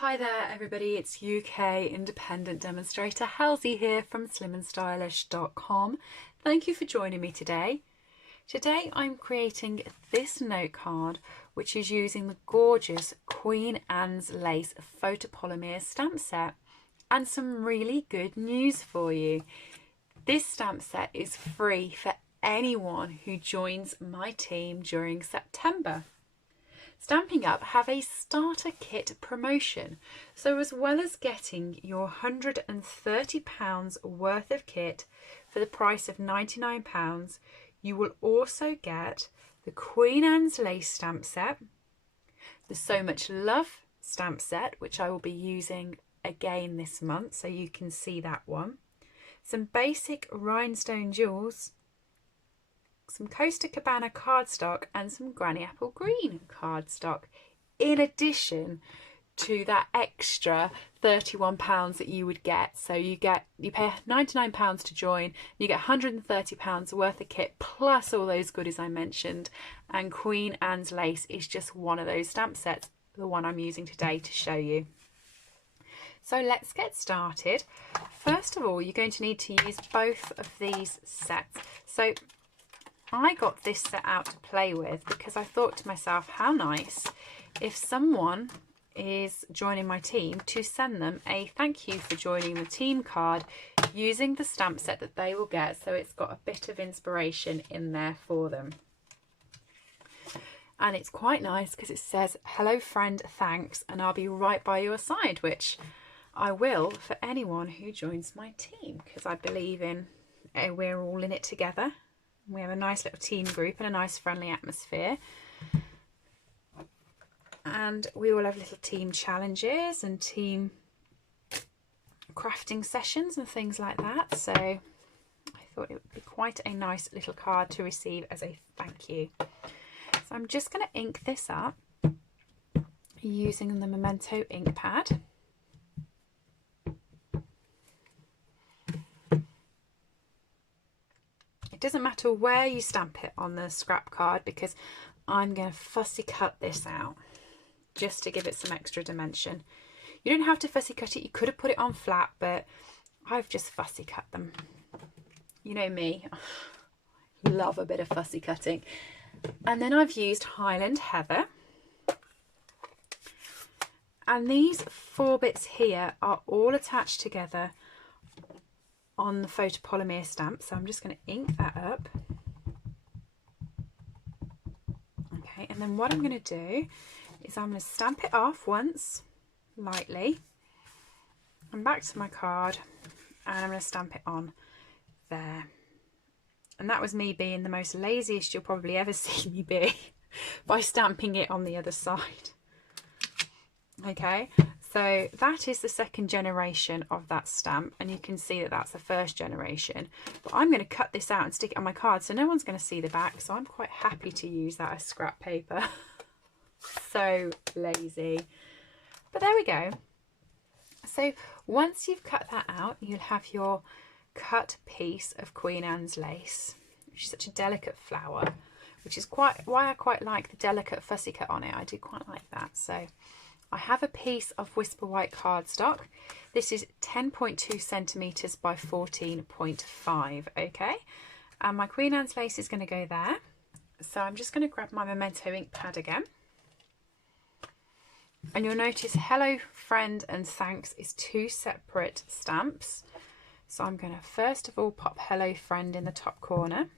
Hi there everybody, it's UK independent demonstrator Halsey here from slimandstylish.com. Thank you for joining me today. Today I'm creating this note card which is using the gorgeous Queen Anne's Lace photopolymer stamp set, and some really good news for you. This stamp set is free for anyone who joins my team during September. Stampin' Up have a starter kit promotion, so as well as getting your £130 worth of kit for the price of £99, you will also get the Queen Anne's Lace stamp set, the So Much Love stamp set, which I will be using again this month, so you can see that one, some basic rhinestone jewels, some Costa Cabana cardstock and some Granny Apple Green cardstock, in addition to that extra £31 that you would get. So you pay £99 to join, you get £130 worth of kit plus all those goodies I mentioned, and Queen Anne's Lace is just one of those stamp sets, the one I'm using today to show you. So let's get started. First of all, you're going to need to use both of these sets. So I got this set out to play with because I thought to myself, how nice if someone is joining my team to send them a thank you for joining the team card using the stamp set that they will get, so it's got a bit of inspiration in there for them. And it's quite nice because it says, hello friend, thanks, and I'll be right by your side, which I will for anyone who joins my team, because I believe in we're all in it together. We have a nice little team group and a nice friendly atmosphere, and we all have little team challenges and team crafting sessions and things like that, so I thought it would be quite a nice little card to receive as a thank you. So I'm just going to ink this up using the Memento ink pad. It doesn't matter where you stamp it on the scrap card, because I'm going to fussy cut this out just to give it some extra dimension. You don't have to fussy cut it, you could have put it on flat, but I've just fussy cut them. You know me, love a bit of fussy cutting. And then I've used Highland Heather. And these 4 bits here are all attached together on the photopolymer stamp, so I'm just going to ink that up. Okay, and then what I'm going to do is I'm going to stamp it off once lightly and back to my card, and I'm going to stamp it on there. And that was me being the most laziest you'll probably ever see me be by stamping it on the other side. Okay, so that is the second generation of that stamp, and you can see that that's the first generation. But I'm going to cut this out and stick it on my card so no one's going to see the back, so I'm quite happy to use that as scrap paper. So lazy. But there we go. So once you've cut that out, you'll have your cut piece of Queen Anne's Lace, which is such a delicate flower, which is why I quite like the delicate fussy cut on it. I do quite like that. So I have a piece of Whisper White cardstock. This is 10.2 centimetres by 14.5, okay? And my Queen Anne's Lace is going to go there. So I'm just going to grab my Memento ink pad again. And you'll notice hello friend and thanks is 2 separate stamps. So I'm going to first of all pop hello friend in the top corner.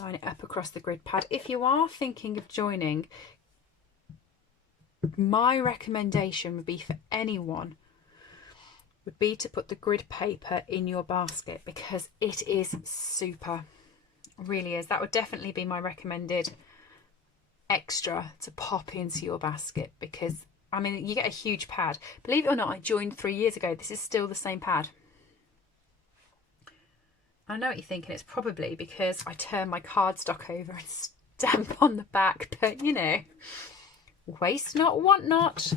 Line it up across the grid pad. If you are thinking of joining, my recommendation would be for anyone would be to put the grid paper in your basket, because it is super, really is. That would definitely be my recommended extra to pop into your basket, because I mean you get a huge pad. Believe it or not, I joined 3 years ago. This is still the same pad. I know what you're thinking, it's probably because I turn my cardstock over and stamp on the back, but you know, waste not, want not.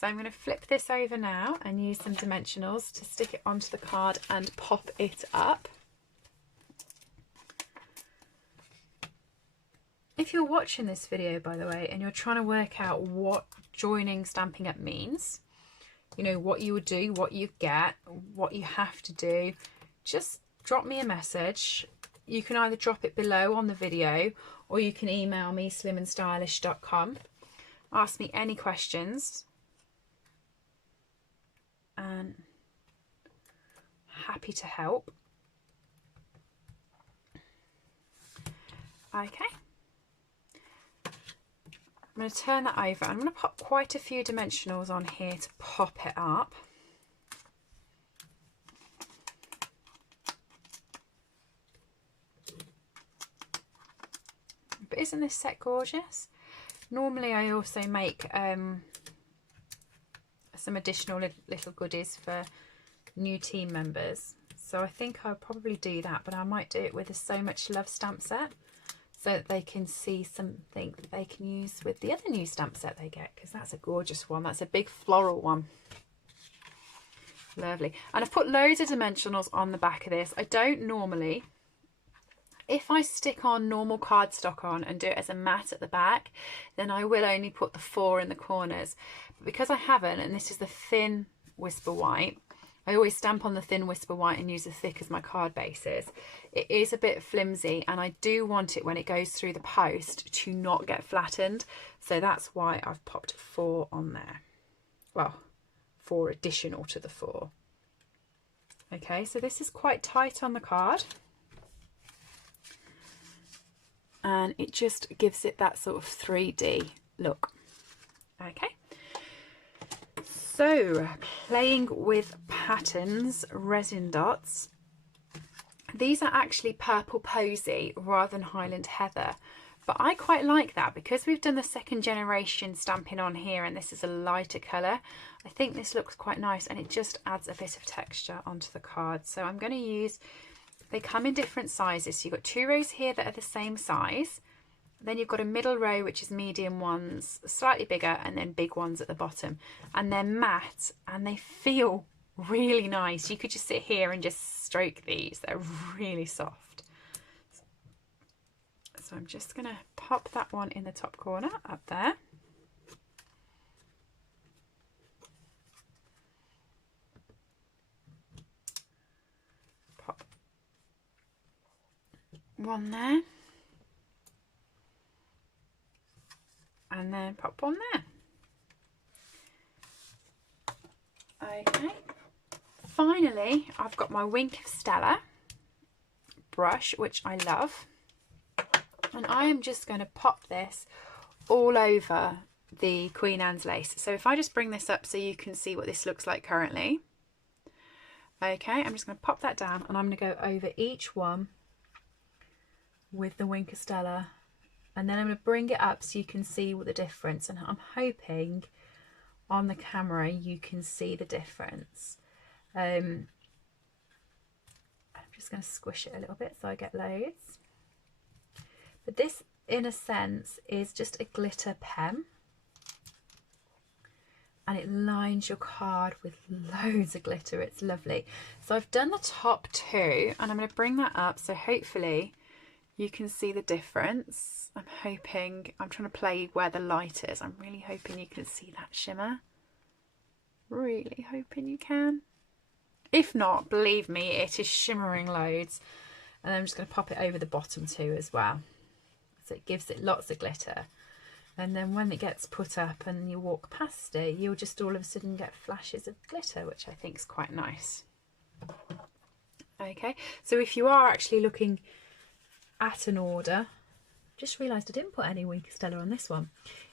So I'm going to flip this over now and use some dimensionals to stick it onto the card and pop it up. If you're watching this video, by the way, and you're trying to work out what joining Stampin' Up means, you know, what you would do, what you get, what you have to do, just drop me a message. You can either drop it below on the video or you can email me slimandstylish.com. Ask me any questions. And happy to help. Okay. I'm going to turn that over. I'm going to pop quite a few dimensionals on here to pop it up. But isn't this set gorgeous? Normally I also make some additional little goodies for new team members. So I think I'll probably do that, but I might do it with a So Much Love stamp set so that they can see something that they can use with the other new stamp set they get, because that's a gorgeous one. That's a big floral one. Lovely. And I've put loads of dimensionals on the back of this. I don't normally. If I stick on normal cardstock on and do it as a mat at the back, then I will only put the 4 in the corners. But because I haven't, and this is the thin Whisper White, I always stamp on the thin Whisper White and use the thick as my card bases. It is a bit flimsy, and I do want it when it goes through the post to not get flattened. So that's why I've popped 4 on there. Well, 4 additional to the 4. Okay, so this is quite tight on the card. And it just gives it that sort of 3D look. Okay, so playing with patterns, resin dots. These are actually Purple Posy rather than Highland Heather, but I quite like that because we've done the second generation stamping on here and this is a lighter colour. I think this looks quite nice and it just adds a bit of texture onto the card. So I'm going to use, they come in different sizes. So you've got 2 rows here that are the same size. Then you've got a middle row, which is medium ones, slightly bigger, and then big ones at the bottom. And they're matte and they feel really nice. You could just sit here and just stroke these. They're really soft. So I'm just going to pop that one in the top corner up there. Pop one there. And then pop one there. Okay. Finally, I've got my Wink of Stella brush, which I love. And I am just going to pop this all over the Queen Anne's lace. So if I just bring this up so you can see what this looks like currently. Okay, I'm just going to pop that down and I'm going to go over each one with the Wink of Stella. And then I'm going to bring it up so you can see what the difference, and I'm hoping on the camera you can see the difference. I'm just going to squish it a little bit so I get loads. But this, in a sense, is just a glitter pen. And it lines your card with loads of glitter. It's lovely. So I've done the top 2 and I'm going to bring that up so hopefully you can see the difference. I'm hoping, I'm trying to play where the light is. I'm really hoping you can see that shimmer. Really hoping you can. If not, believe me, it is shimmering loads. And I'm just going to pop it over the bottom too as well. So it gives it lots of glitter. And then when it gets put up and you walk past it, you'll just all of a sudden get flashes of glitter, which I think is quite nice. Okay, so if you are actually looking at an order, just realised I didn't put any Wink of Stella on this one.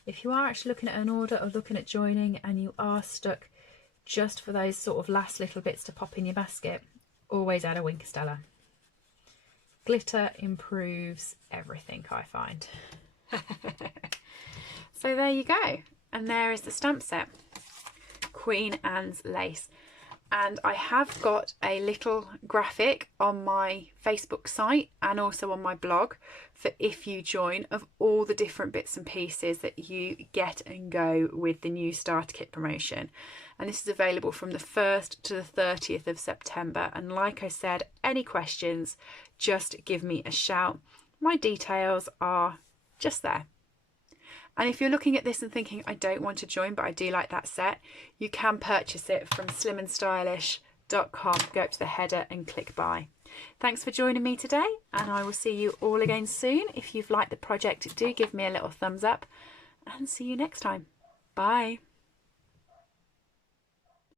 If you are actually looking at an order or looking at joining and you are stuck just for those sort of last little bits to pop in your basket, always add a Wink of Stella. Glitter improves everything, I find. So there you go, and there is the stamp set, Queen Anne's lace. And I have got a little graphic on my Facebook site and also on my blog for if you join, of all the different bits and pieces that you get and go with the new starter kit promotion. And this is available from the 1st to the 30th of September. And like I said, any questions, just give me a shout. My details are just there. And if you're looking at this and thinking, I don't want to join, but I do like that set, you can purchase it from slimandstylish.com. Go up to the header and click buy. Thanks for joining me today, and I will see you all again soon. If you've liked the project, do give me a little thumbs up, and see you next time. Bye.